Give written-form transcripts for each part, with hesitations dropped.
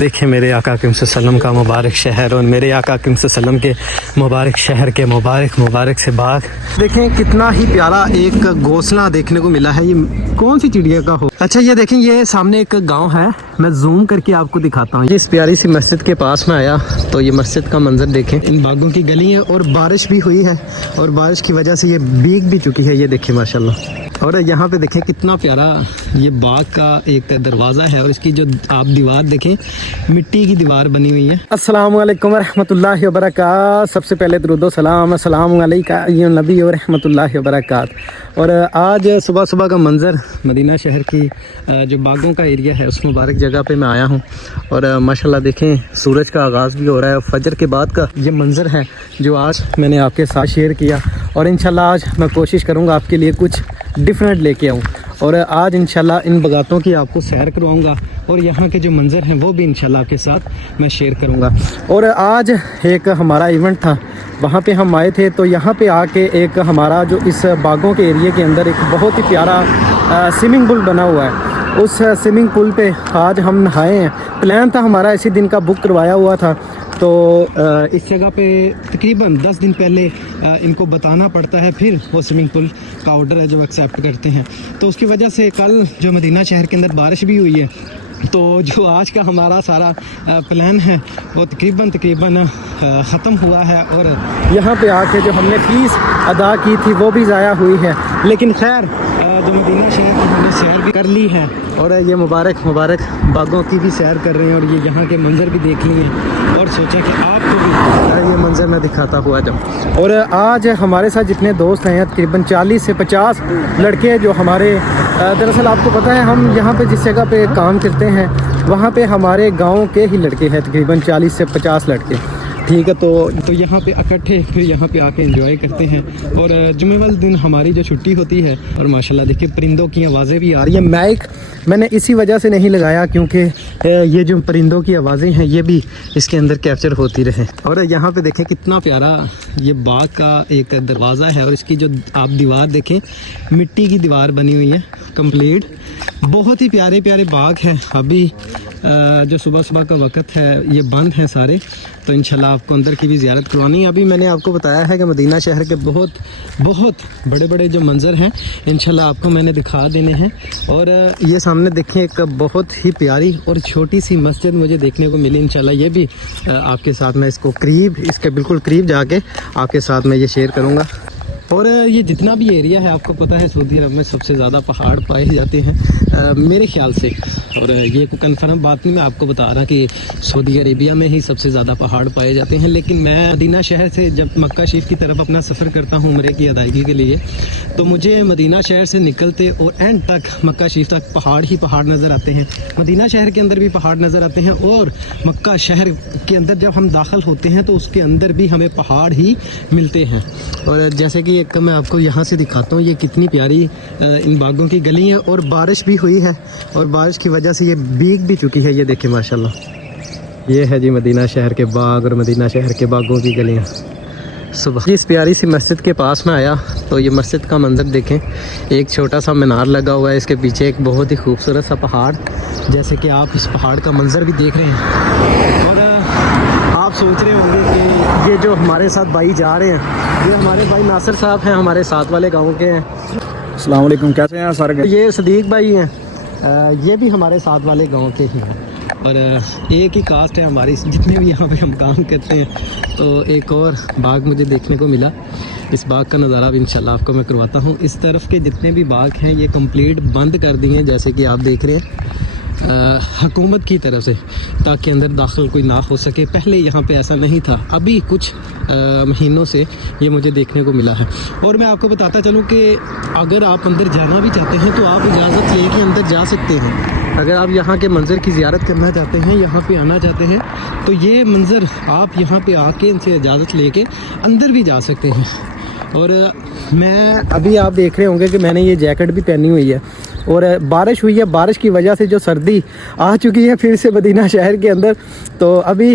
دیکھیں میرے آقا اکرم صلی اللہ علیہ وسلم کا مبارک شہر اور میرے آقا اکرم صلی اللہ علیہ وسلم کے مبارک شہر کے مبارک سے باغ. دیکھیں کتنا ہی پیارا ایک گھونسلہ دیکھنے کو ملا ہے. یہ کون سی چڑیا کا ہو؟ اچھا یہ دیکھیں یہ سامنے ایک گاؤں ہے, میں زوم کر کے آپ کو دکھاتا ہوں. یہ اس پیاری سی مسجد کے پاس میں آیا تو یہ مسجد کا منظر دیکھیں. ان باغوں کی گلی ہے اور بارش بھی ہوئی ہے اور بارش کی وجہ سے یہ بھیگ بھی چکی ہے. یہ دیکھیں ماشاءاللہ. اور یہاں پہ دیکھیں کتنا پیارا یہ باغ کا ایک دروازہ ہے اور اس کی جو آپ دیوار دیکھیں مٹی کی دیوار بنی ہوئی ہے. السلام علیکم ورحمۃ اللہ وبرکاتہ. سب سے پہلے درود و سلام, السلام علیکم ایھا نبی و رحمۃ اللہ وبرکاتہ. اور آج صبح صبح کا منظر مدینہ شہر کی جو باغوں کا ایریا ہے اس مبارک جگہ پہ میں آیا ہوں. اور ماشاءاللہ دیکھیں سورج کا آغاز بھی ہو رہا ہے. فجر کے بعد کا یہ منظر ہے جو آج میں نے آپ کے ساتھ شیئر کیا اور انشاءاللہ آج میں کوشش کروں گا آپ کے لیے کچھ ڈفرینٹ لے کے آؤں. اور آج انشاءاللہ ان باغاتوں کی آپ کو سیر کرواؤں گا اور یہاں کے جو منظر ہیں وہ بھی انشاءاللہ آپ کے ساتھ میں شیئر کروں گا. اور آج ایک ہمارا ایونٹ تھا, وہاں پہ ہم آئے تھے تو یہاں پہ آ کے ایک ہمارا جو اس باغوں کے ایریے کے اندر ایک بہت ہی پیارا سوئمنگ پول بنا ہوا ہے. اس سوئمنگ پول پہ آج ہم نہائے ہیں. پلان تھا ہمارا اسی دن کا, بک کروایا ہوا تھا. تو اس جگہ پہ تقریباً 10 دن پہلے ان کو بتانا پڑتا ہے, پھر وہ سوئمنگ پول کا آرڈر ہے جو ایکسیپٹ کرتے ہیں. تو اس کی وجہ سے کل جو مدینہ شہر کے اندر بارش بھی ہوئی ہے تو جو آج کا ہمارا سارا پلان ہے وہ تقریباً ختم ہوا ہے. اور یہاں پہ آ کے جو ہم نے فیس ادا کی تھی وہ بھی ضائع ہوئی ہے, لیکن خیر جو مدینہ شہر کی ہم نے سیر بھی کر لی ہے اور یہ مبارک باغوں کی بھی سیر کر رہے ہیں اور یہ یہاں کے منظر بھی دیکھ لیے اور سوچا کہ آپ کو بھی یہ منظر میں دکھاتا ہوا جب. اور آج ہمارے ساتھ جتنے دوست ہیں تقریباً 40 سے 50 لڑکے جو ہمارے دراصل آپ کو پتہ ہے ہم یہاں پہ جس جگہ پہ کام کرتے ہیں وہاں پہ ہمارے گاؤں کے ہی لڑکے ہیں تقریباً 40 سے 50 لڑکے. ٹھیک ہے, تو یہاں پہ اکٹھے پھر یہاں پہ آ کے انجوائے کرتے ہیں. اور جمعہ والے دن ہماری جو چھٹی ہوتی ہے اور ماشاءاللہ دیکھیں پرندوں کی آوازیں بھی آ رہی ہیں. مائک میں نے اسی وجہ سے نہیں لگایا کیونکہ یہ جو پرندوں کی آوازیں ہیں یہ بھی اس کے اندر کیپچر ہوتی رہیں. اور یہاں پہ دیکھیں کتنا پیارا یہ باغ کا ایک دروازہ ہے اور اس کی جو آپ دیوار دیکھیں مٹی کی دیوار بنی ہوئی ہے کمپلیٹ. بہت ہی پیارے باغ ہیں. ابھی جو صبح کا وقت ہے یہ بند ہیں سارے, تو انشاءاللہ آپ کو اندر کی بھی زیارت کروانی ہے. ابھی میں نے آپ کو بتایا ہے کہ مدینہ شہر کے بہت بڑے جو منظر ہیں انشاءاللہ آپ کو میں نے دکھا دینے ہیں. اور یہ سامنے دیکھیں ایک بہت ہی پیاری اور چھوٹی سی مسجد مجھے دیکھنے کو ملی. انشاءاللہ یہ بھی آپ کے ساتھ میں اس کے بالکل قریب جا کے آپ کے ساتھ میں یہ شیئر کروں گا. اور یہ جتنا بھی ایریا ہے آپ کو پتہ ہے سعودی عرب میں سب سے زیادہ پہاڑ پائے جاتے ہیں میرے خیال سے. اور یہ کوئی کنفرم بات نہیں, میں آپ کو بتا رہا کہ سعودی عربیہ میں ہی سب سے زیادہ پہاڑ پائے جاتے ہیں. لیکن میں مدینہ شہر سے جب مکہ شریف کی طرف اپنا سفر کرتا ہوں عمرے کی ادائیگی کے لیے تو مجھے مدینہ شہر سے نکلتے اور اینڈ تک مکہ شریف تک پہاڑ ہی پہاڑ نظر آتے ہیں. مدینہ شہر کے اندر بھی پہاڑ نظر آتے ہیں اور مکہ شہر کے اندر جب ہم داخل ہوتے ہیں تو اس کے اندر بھی ہمیں پہاڑ ہی ملتے ہیں. اور جیسے کہ ایک میں آپ کو یہاں سے دکھاتا ہوں یہ کتنی پیاری ان باغوں کی گلی ہیں اور بارش بھی ہوئی ہے اور بارش کی وجہ سے یہ بھیگ بھی چکی ہے. یہ دیکھیں ماشاءاللہ یہ ہے جی مدینہ شہر کے باغ اور مدینہ شہر کے باغوں کی گلیاں. صبح اس پیاری سی مسجد کے پاس میں آیا تو یہ مسجد کا منظر دیکھیں. ایک چھوٹا سا مینار لگا ہوا ہے, اس کے پیچھے ایک بہت ہی خوبصورت سا پہاڑ, جیسے کہ آپ اس پہاڑ کا منظر بھی دیکھ رہے ہیں. اور آپ سوچ رہے ہوں گے کہ یہ جو ہمارے ساتھ بھائی جا رہے ہیں یہ ہمارے بھائی ناصر صاحب ہیں, ہمارے ساتھ والے گاؤں کے ہیں. السلام علیکم, کیسے ہیں سارے؟ یہ صدیق بھائی ہیں, یہ بھی ہمارے ساتھ والے گاؤں کے ہی ہیں اور ایک ہی کاسٹ ہے ہماری جتنے بھی یہاں پہ ہم کام کرتے ہیں. تو ایک اور باغ مجھے دیکھنے کو ملا, اس باغ کا نظارہ بھی انشاءاللہ آپ کو میں کرواتا ہوں. اس طرف کے جتنے بھی باغ ہیں یہ کمپلیٹ بند کر دیے ہیں جیسے کہ آپ دیکھ رہے ہیں حکومت کی طرف سے, تاکہ اندر داخل کوئی نہ ہو سکے. پہلے یہاں پہ ایسا نہیں تھا, ابھی کچھ مہینوں سے یہ مجھے دیکھنے کو ملا ہے. اور میں آپ کو بتاتا چلوں کہ اگر آپ اندر جانا بھی چاہتے ہیں تو آپ اجازت لے کے اندر جا سکتے ہیں. اگر آپ یہاں کے منظر کی زیارت کرنا چاہتے ہیں, یہاں پہ آنا چاہتے ہیں تو یہ منظر آپ یہاں پہ آ کے ان سے اجازت لے کے اندر بھی جا سکتے ہیں. اور میں ابھی آپ دیکھ رہے ہوں گے کہ میں نے یہ جیکٹ بھی پہنی ہوئی ہے اور بارش ہوئی ہے. بارش کی وجہ سے جو سردی آ چکی ہے پھر سے مدینہ شہر کے اندر, تو ابھی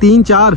3-4